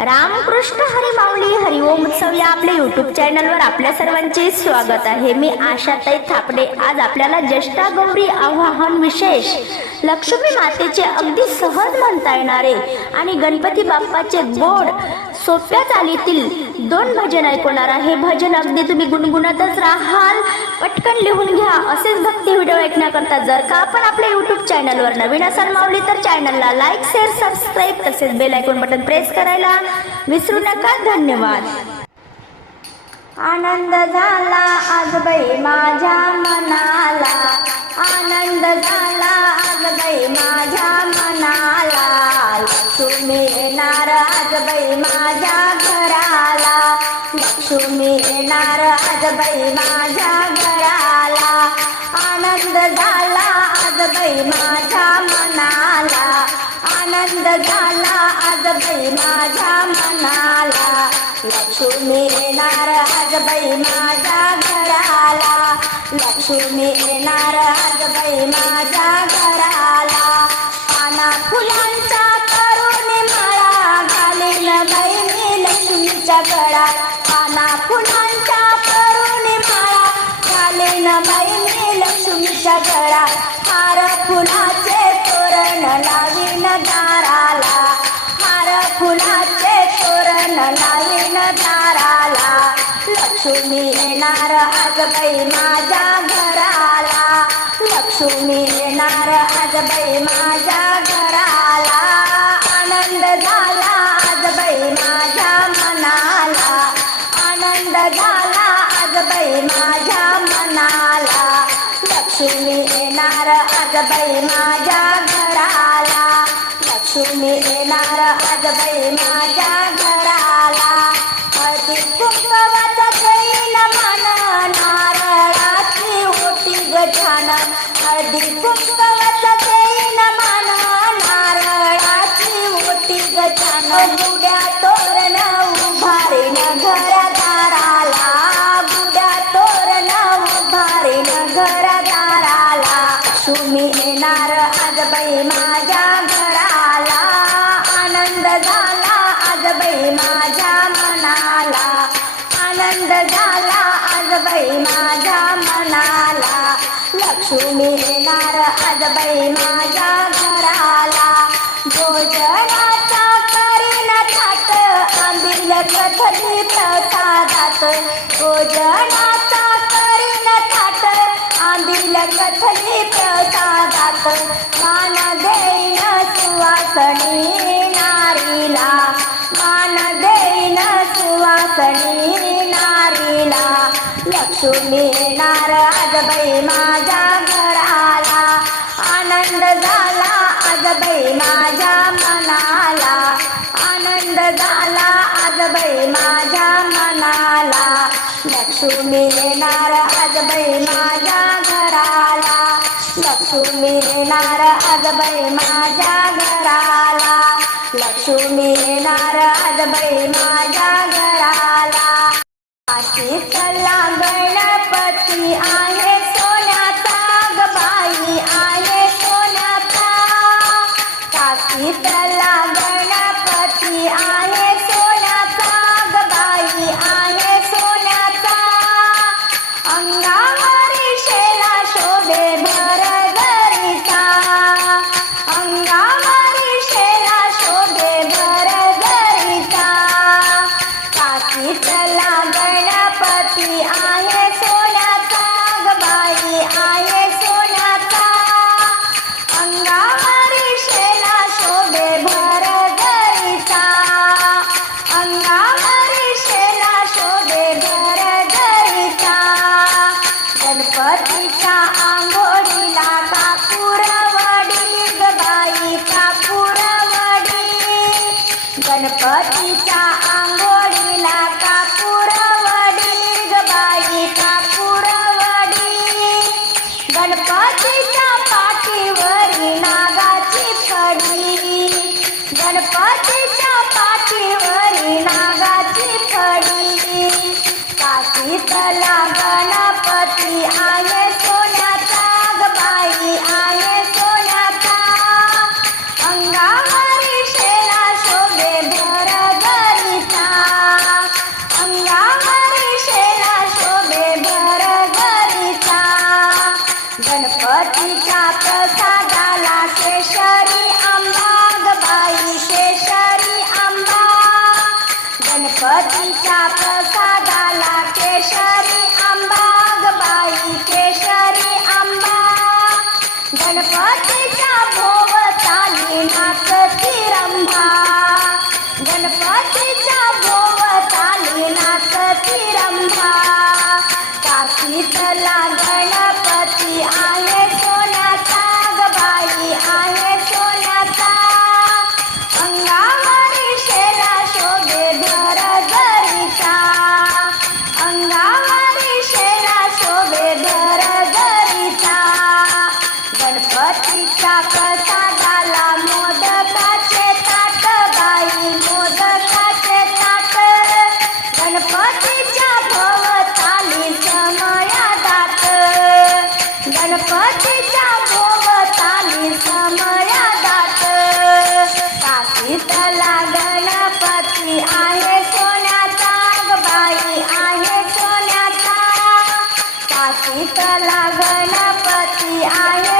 रामकृष्ण हरी माऊली हरिओम उत्सव या आपल्या युट्यूब चॅनलवर आपल्या सर्वांचे स्वागत आहे. मी आशाताई थापडे. आज आपल्याला ज्येष्ठा गौरी आवाहन विशेष लक्ष्मी मातेचे अगदी सहज म्हणता येणारे आणि गणपती बाप्पाचे गोड सोप्या चालीतील दोन भजन ऐकवणार आहे. भजन अगदी तुम्ही गुणगुणतच राहाल. पटकन लिहून घ्या. असेच भक्ती व्हिडिओ ऐकण्याकरता जर का आपण आपल्या युट्यूब चॅनलवर नवीन असाल मावली तर चॅनलला लाईक शेअर सबस्क्राईब तसेच बेल आयकॉन बटन प्रेस करायला विसरू नका. धन्यवाद. आनंद झाला. आज बाई माझ्या मनाला. आनंद झाला. आज बाई माझ्या मनाला. तुम्ही येणार आज बाई माझ्या तुम्ही येणार आज बाई माझ्या घराला. आनंद झाला आज बाई माझ्या मनाला. आनंद झाला आज बाई माझ्या मनाला. लक्ष्मी येणार आज बाई माझ्या घराला. लक्ष्मी येणार आज बाई माझ्या घराला. आना फुलांचा लक्ष्मीच्या गळा पाना फुलांच्या करून माळा. घालीन बाई मी लक्ष्मीच्या गळा हार फुलाचे तोरण लावीन दाराला. हार फुलाचे तोरण लावीन दाराला. लक्ष्मी येणार आज बाई माझ्या घराला. लक्ष्मी येणार आज बाई माझ्या बाई माझ्या मनाला लक्ष्मी येणार आज बाई माझ्या घराला. लक्ष्मी येणार आज बाई माझ्या घराला. हळदी कुंकवाचा कैन मान नारळाची होती गजान हळदी कुंकवाचा कैन मान नारळाची होती गजान गुड्या तो आनंद झाला. आज बाई माझ्या मनाला. लक्ष्मी येणार आज बाई माझ्या घराला. भोजनाचा करीन थाट. आंबील कथली प्रसादात. भोजनाचा करीन थाट. आंबील कथली प्रसादात. मान लक्ष्मी येणार आज बाई माझ्या घराला. आनंद झाला आज बाई माझ्या मनाला. आनंद झाला आज बाई माझ्या मनाला. लक्ष्मी येणार आज बाई माझ्या घराला. लक्ष्मी येणार आज बाई माझ्या घराला. लक्ष्मी येणार आज बाई माझ्या घराला. काशीतला गणपती आहे गणपतीच्या पाठीवरी नागाची फडी. गणपती प्रसादाला केशरी आंबा बाई केशरी आंबा. गणपतीच्या भोवताली नाचती गणपतीच्या प्रसादाला मोदकाचे ताट बाई मोदकाचे ताट. गणपतीच्या भोवताली समया दात गणपतीच्या भोवताली समया दात काशीतला गणपती आहे सोन्याचा बाई आहे सोन्याचा. काशीतला गणपती आहे